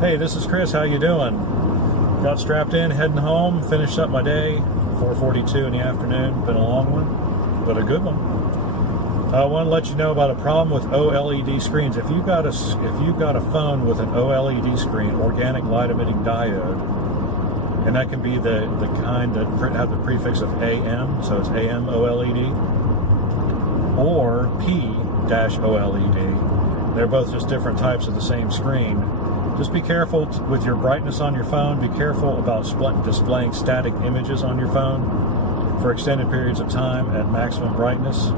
Hey, this is Chris. How you doing? Got strapped in, heading home, finished up my day, 4:42 in the afternoon. Been a long one, but a good one. I want to let you know about a problem with OLED screens. If you've got a phone with an OLED screen, organic light emitting diode, and that can be the kind that have the prefix of AM, so it's AM OLED, or P-OLED. They're both just different types of the same screen. Just be careful with your brightness on your phone. Be careful about displaying static images on your phone for extended periods of time at maximum brightness,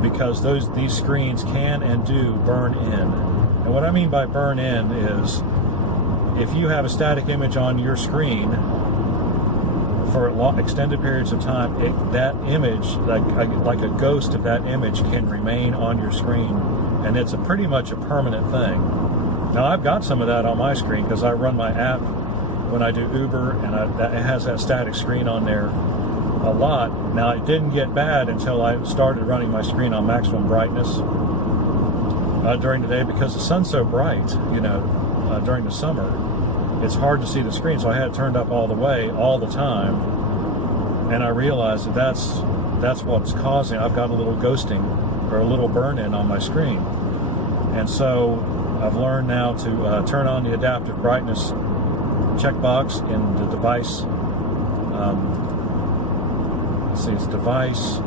because these screens can and do burn in. And what I mean by burn in is, if you have a static image on your screen for extended periods of time, that image, like a ghost of that image, can remain on your screen, and it's pretty much a permanent thing. Now, I've got some of that on my screen because I run my app when I do Uber, and it has that static screen on there a lot. Now, it didn't get bad until I started running my screen on maximum brightness during the day, because the sun's so bright, during the summer, it's hard to see the screen, so I had it turned up all the way, all the time, and I realized that's what's causing. I've got a little ghosting, or a little burn-in on my screen, and so I've learned now to turn on the adaptive brightness checkbox in the device. It's device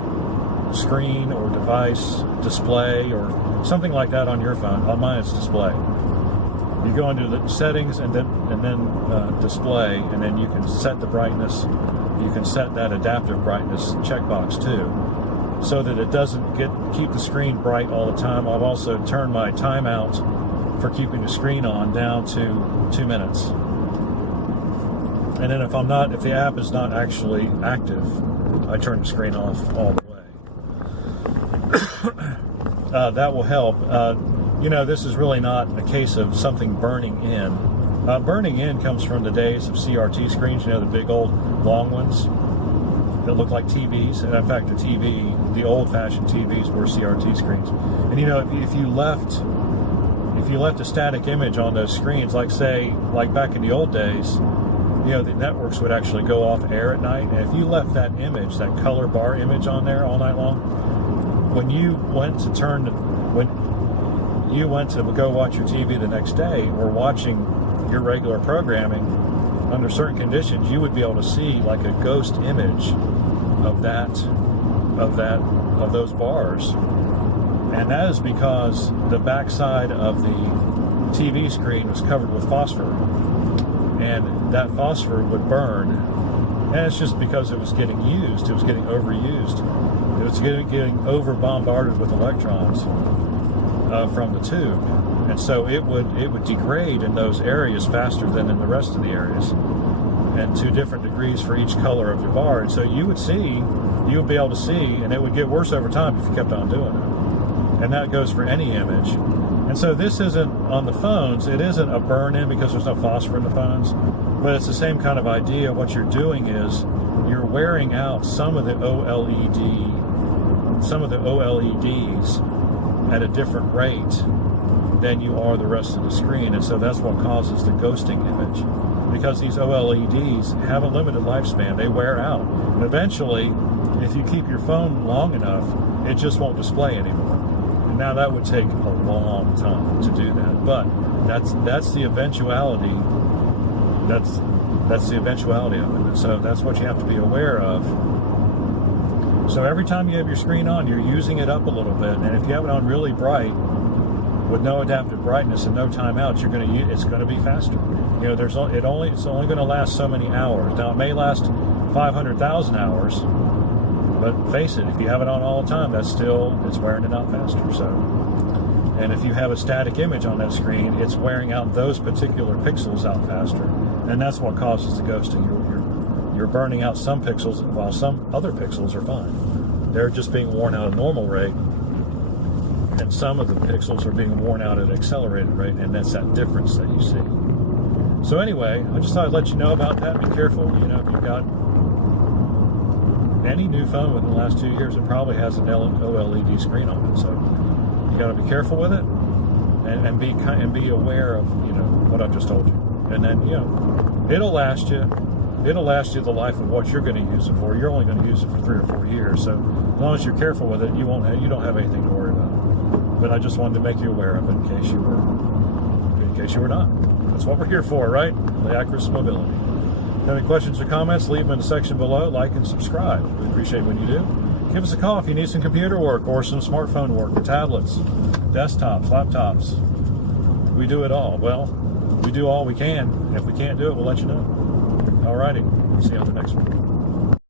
screen or device display or something like that on your phone. On mine, it's display. You go into the settings and then display, and then you can set the brightness. You can set that adaptive brightness checkbox too, so that it doesn't keep the screen bright all the time. I've also turned my timeout for keeping the screen on down to 2 minutes. And then if the app is not actually active, I turn the screen off all the way. That will help. This is really not a case of something burning in. Burning in comes from the days of CRT screens, the big old long ones that look like TVs. And in fact, the old-fashioned TVs were CRT screens. And if you left a static image on those screens, like back in the old days, the networks would actually go off air at night. And if you left that image, that color bar image on there all night long, when you went to go watch your TV the next day, or watching your regular programming, under certain conditions, you would be able to see like a ghost image of those bars. And that is because the backside of the TV screen was covered with phosphor, and that phosphor would burn. And it's just because it was getting used, it was getting overused, it was getting over bombarded with electrons from the tube, and so it would degrade in those areas faster than in the rest of the areas, and to different degrees for each color of your bar. And so you would be able to see, and it would get worse over time if you kept on doing it. And that goes for any image. And so this isn't on the phones. It isn't a burn-in because there's no phosphor in the phones, but it's the same kind of idea. What you're doing is you're wearing out some of the OLEDs at a different rate than you are the rest of the screen. And so that's what causes the ghosting image, because these OLEDs have a limited lifespan. They wear out. And eventually, if you keep your phone long enough, it just won't display anymore. And now that would take a long time to do that. But that's the eventuality. That's the eventuality of it. And so that's what you have to be aware of. So every time you have your screen on, you're using it up a little bit. And if you have it on really bright, with no adaptive brightness and no timeout, it's going to be faster. It's only going to last so many hours. Now, it may last 500,000 hours, but face it, if you have it on all the time, it's wearing it out faster. So, and if you have a static image on that screen, it's wearing out those particular pixels out faster, and that's what causes the ghosting. You're burning out some pixels, while some other pixels are fine. They're just being worn out at a normal rate, and some of the pixels are being worn out at an accelerated rate, and that's that difference that you see. So anyway, I just thought I'd let you know about that. Be careful. If you've got any new phone within the last 2 years, it probably has an OLED screen on it. So you got to be careful with it. and be aware of, you know, what I've just told you. And then, you know, it'll last you the life of what you're going to use it for. You're only going to use it for 3 or 4 years, so as long as you're careful with it, you don't have anything to worry about. But I just wanted to make you aware of it in case you were not. That's what we're here for, right? The Acris Mobility. If you have any questions or comments, leave them in the section below. Like and subscribe. We appreciate when you do. Give us a call if you need some computer work or some smartphone work, or tablets, desktops, laptops. We do it all. Well, we do all we can. If we can't do it, we'll let you know. Alrighty. See you on the next one.